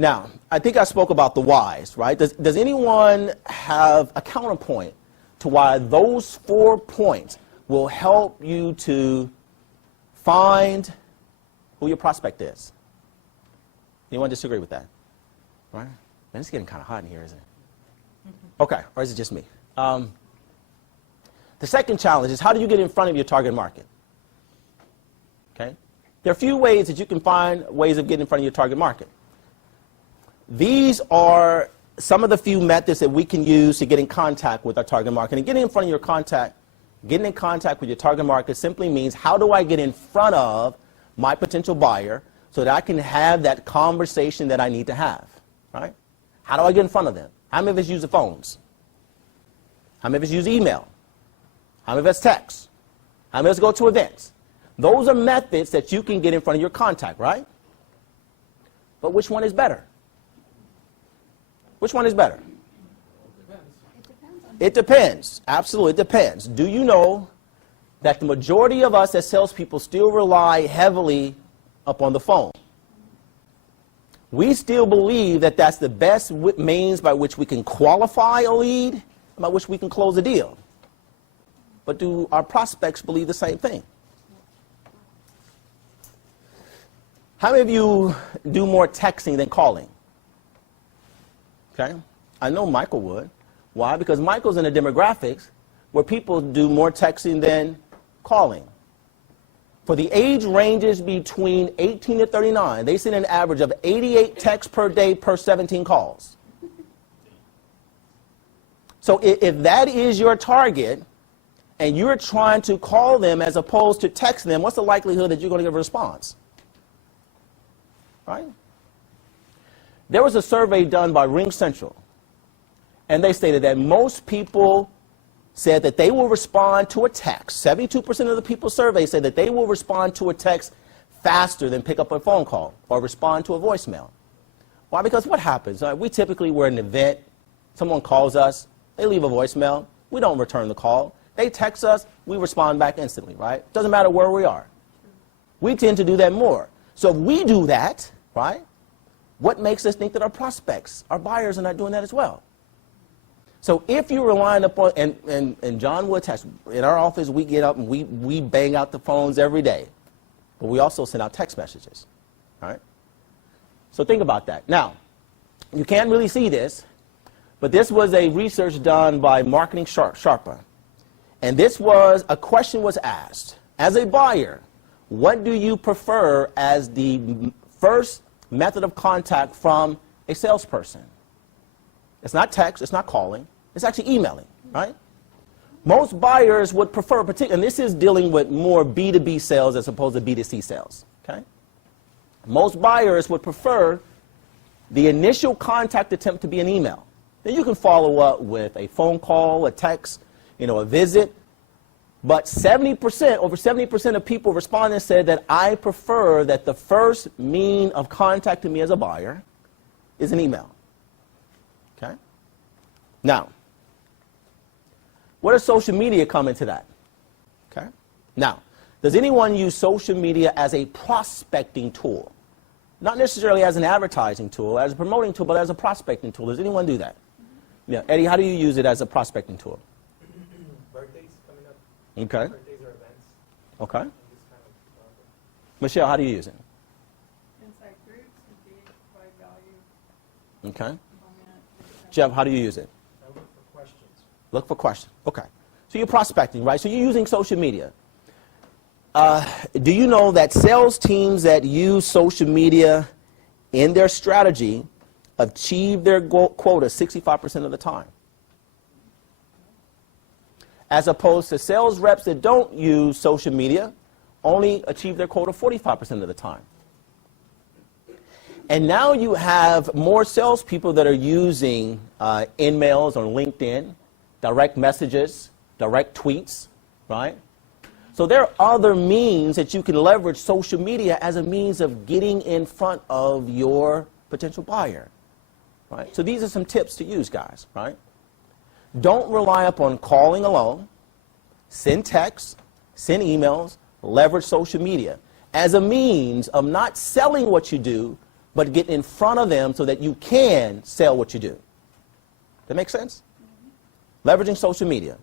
Now, I think I spoke about the whys, right? Does anyone have a counterpoint to why those 4 points will help you to find who your prospect is? Anyone disagree with that? Right? Man, it's getting kind of hot in here, isn't it? Okay, or is it just me? The second challenge is, how do you get in front of your target market? Okay? There are a few ways that you can find ways of getting in front of your target market. These are some of the few methods that we can use to get in contact with our target market. And getting in front of your getting in contact with your target market simply means, how do I get in front of my potential buyer so that I can have that conversation that I need to have, right? How do I get in front of them? How many of us use the phones? How many of us use email? How many of us text? How many of us go to events? Those are methods that you can get in front of your contact, right? But which one is better? Which one is better? It depends. Absolutely, it depends. Do you know that the majority of us as salespeople still rely heavily upon the phone? We still believe that that's the best means by which we can qualify a lead, by which we can close a deal. But do our prospects believe the same thing? How many of you do more texting than calling? Okay, I know Michael would. Why? Because Michael's in the demographics where people do more texting than calling. For the age ranges between 18 to 39, they send an average of 88 texts per day per 17 calls. So if that is your target and you're trying to call them as opposed to text them, what's the likelihood that you're going to get a response? Right? There was a survey done by Ring Central, and they stated that most people said that they will respond to a text. 72% of the people surveyed said that they will respond to a text faster than pick up a phone call or respond to a voicemail. Why? Because what happens? We typically, we're at an event, someone calls us, they leave a voicemail, we don't return the call. They text us, we respond back instantly, right? Doesn't matter where we are. We tend to do that more. So if we do that, right, what makes us think that our prospects, our buyers, are not doing that as well? So if you're relying upon, and John would attest, in our office we get up and we bang out the phones every day, but we also send out text messages, all right? So think about that. Now, you can't really see this, but this was a research done by Marketing Sharper. And this was, a question was asked. As a buyer, what do you prefer as the first method of contact from a salesperson? It's not text, it's not calling, it's actually emailing, right? Most buyers would prefer, and this is dealing with more B2B sales as opposed to B2C sales, okay? Most buyers would prefer the initial contact attempt to be an email. Then you can follow up with a phone call, a text, a visit. But 70%, over 70% of people responding said that I prefer that the first mean of contacting me as a buyer is an email. Okay? Now, where does social media come into that? Okay? Now, does anyone use social media as a prospecting tool? Not necessarily as an advertising tool, as a promoting tool, but as a prospecting tool. Does anyone do that? Yeah. Eddie, how do you use it as a prospecting tool? Birthdays coming up. Okay. Birthdays or events. Okay. And just kind of, Michelle, how do you use it? Inside groups, engage, provide value. Okay. Jeff, how do you use it? I look for questions. Look for questions. Okay. So you're prospecting, right? So you're using social media. Do you know that sales teams that use social media in their strategy achieve their quota 65% of the time? As opposed to sales reps that don't use social media only achieve their quota 45% of the time. And now you have more salespeople that are using in-mails on LinkedIn, direct messages, direct tweets, right? So there are other means that you can leverage social media as a means of getting in front of your potential buyer, right? So these are some tips to use, guys, right? Don't rely upon calling alone. Send texts, send emails, leverage social media as a means of not selling what you do, but get in front of them so that you can sell what you do. That make sense? Leveraging social media.